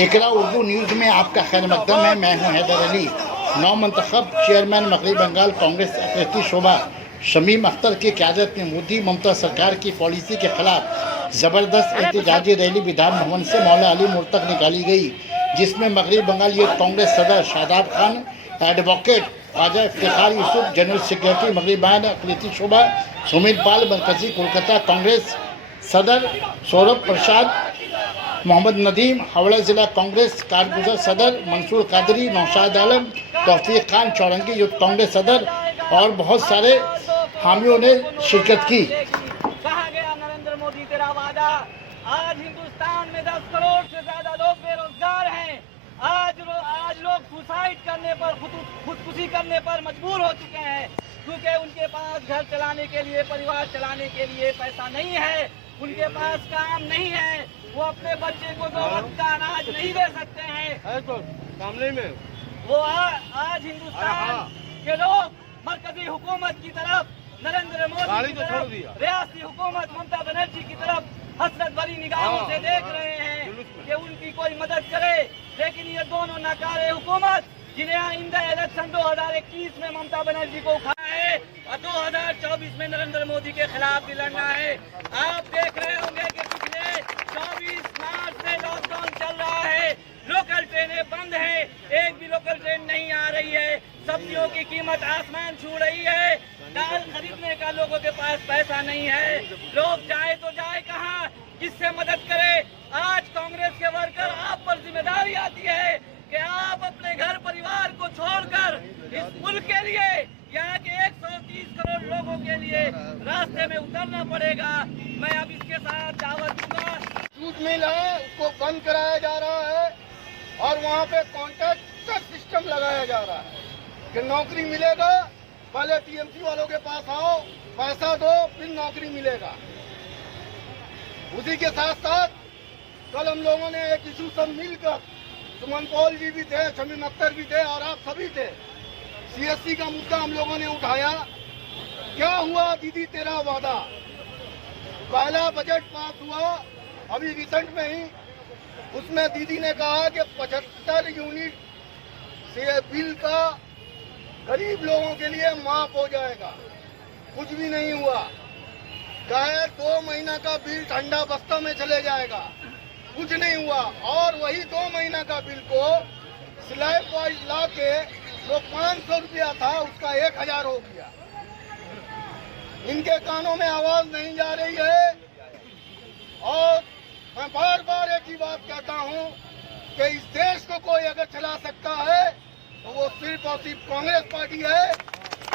इकरा Urdu news में आपका खैर मकदम है। मैं हूं हैदर अली। नौ मंतखब चेयरमैन मगरबी बंगाल कांग्रेस अकलेती शोबा शमीम अख्तर की क़यादत में मोदी ममता सरकार की पॉलिसी के खिलाफ ज़बरदस्त एहतजाजी रैली विधान भवन से मौला अली मोड़ तक निकाली गई, जिसमें मगरबी बंगाल यूथ कांग्रेस सदर Shadab Khan, advocate Khwaja Iftikhar Yusuf, general secretary मगरबी बंगाल अकलेती शोबा सुमित पाल, मरकजी कोलकाता कांग्रेस सदर सौरभ प्रसाद, मोहम्मद नदीम, हावड़ा जिला कांग्रेस कारगुजर सदर मंसूर कादरी, नौशाद आलम, तौफीक खान, चौरंगी यूथ कांग्रेस सदर और बहुत सारे हामियों ने शिरकत की। कहा गया नरेंद्र मोदी तेरा वादा। आज हिंदुस्तान में 10 करोड़ से ज्यादा लोग बेरोजगार हैं। आज लोग सुसाइड करने पर, खुदकुशी करने पर मजबूर हो चुके हैं, क्योंकि उनके पास घर चलाने के लिए, परिवार चलाने के लिए पैसा नहीं है, उनके पास काम नहीं है, वो अपने बच्चे को 2 वक्त का अनाज नहीं दे सकते हैं। काम नहीं में वो आज हिंदुस्तान के लोग मरकजी हुकूमत की तरफ, नरेंद्र मोदी की तरफ, रियासती हुकूमत ममता बनर्जी की तरफ हसरत भरी निगाहों से देख रहे हैं कि उनकी कोई मदद करे। लेकिन ये दोनों नाकारे हुकूमत, जिन्हें इन इलेक्शन 2021 में ममता बनर्जी को उठाया है और 2024 में नरेंद्र मोदी के खिलाफ भी लड़ना है। आप देख रहे होंगे कि पिछले 24 मार्च से लॉकडाउन चल रहा है, लोकल ट्रेनें बंद हैं, एक भी लोकल ट्रेन नहीं आ रही है, सब्जियों की कीमत आसमान छू रही है, दाल खरीदने का लोगों के पास पैसा नहीं है, लोग जाए तो जाए कहाँ, किससे मदद करे। आज कांग्रेस के वर्कर आप पर जिम्मेदारी आती है कि आप अपने घर परिवार को छोड़कर इस मुल्क के लिए, यहाँ के 130 करोड़ लोगों के लिए रास्ते में उतरना पड़ेगा। मैं अब इसके साथ दावत दूंगा। दूध मिल है उसको बंद कराया जा रहा है और वहाँ पे कॉन्ट्रैक्टर सिस्टम लगाया जा रहा है कि नौकरी मिलेगा, पहले टीएमसी वालों के पास आओ, पैसा दो, फिर नौकरी मिलेगा। उसी के साथ साथ कल हम लोगों ने एक इशू सब मिलकर, सुमन पॉल जी भी थे, शमीम अख्तर भी थे और आप सभी थे, सीएससी का मुद्दा हम लोगों ने उठाया। क्या हुआ दीदी तेरा वादा? पहला बजट पास हुआ अभी रिसेंट में ही, उसमें दीदी ने कहा कि 75 यूनिट से बिल का गरीब लोगों के लिए माफ हो जाएगा। कुछ भी नहीं हुआ। कहे 2 महीना का बिल ठंडा बस्ता में चले जाएगा, कुछ नहीं हुआ। और वही 2 महीना का बिल को स्लैब वाइज ला के जो 500 रुपया था उसका 1000 हो गया। इनके कानों में आवाज नहीं जा रही है। और मैं बार बार एक ही बात कहता हूं कि इस देश को कोई अगर चला सकता है तो वो सिर्फ और सिर्फ कांग्रेस पार्टी है।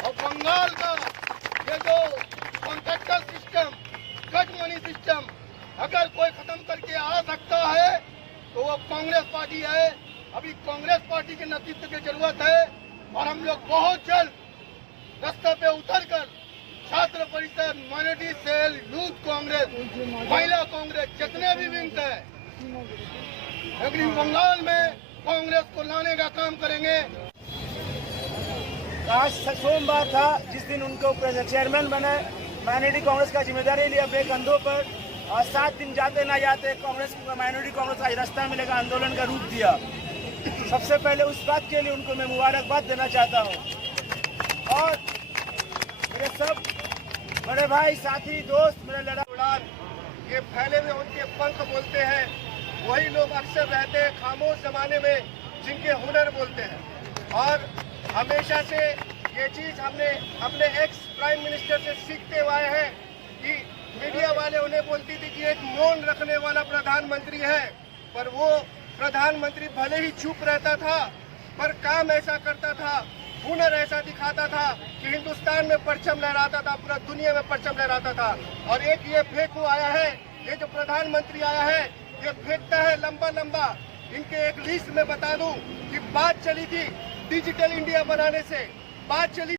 और बंगाल का ये जो contractor system, cut money system अगर कोई खत्म करके आ सकता है तो वो कांग्रेस पार्टी है। अभी कांग्रेस पार्टी के नेतृत्व की जरूरत है और हम लोग बहुत जल्द रास्ते पे उतरकर छात्र परिषद, माइनॉरिटी सेल, यूथ कांग्रेस, महिला कांग्रेस, जितने भी विंग है अगली बंगाल में कांग्रेस को लाने का काम करेंगे। आज सोमवार था जिस दिन उनको चेयरमैन बने, माइनॉरिटी कांग्रेस का जिम्मेदारी लिया अपने कंधों पर, और 7 दिन जाते ना जाते कांग्रेस, माइनॉरिटी कांग्रेस आज रास्ता में लेकर आंदोलन का रूप दिया। सबसे पहले उस बात के लिए उनको मैं मुबारकबाद देना चाहता हूँ। और मेरे सब बड़े भाई, साथी, दोस्त, मेरे लड़ा उड़ान, ये फैले हुए उनके पंख बोलते हैं, वही लोग अक्सर रहते हैं खामोश जमाने में जिनके हुनर बोलते हैं। और हमेशा से ये चीज हमने अपने एक्स प्राइम मिनिस्टर से सीखते हुए हैं कि मीडिया वाले उन्हें बोलती थी कि एक मौन रखने वाला प्रधानमंत्री है, पर वो प्रधानमंत्री भले ही चुप रहता था पर काम ऐसा करता था, हुनर ऐसा दिखाता था कि हिंदुस्तान में परचम लहराता था, पूरा दुनिया में परचम लहराता था। और एक ये फेंकू आया है, ये जो प्रधानमंत्री आया है, ये फेंकता है लंबा लंबा। इनके एक लिस्ट में बता दूं कि बात चली थी डिजिटल इंडिया बनाने से, बात चली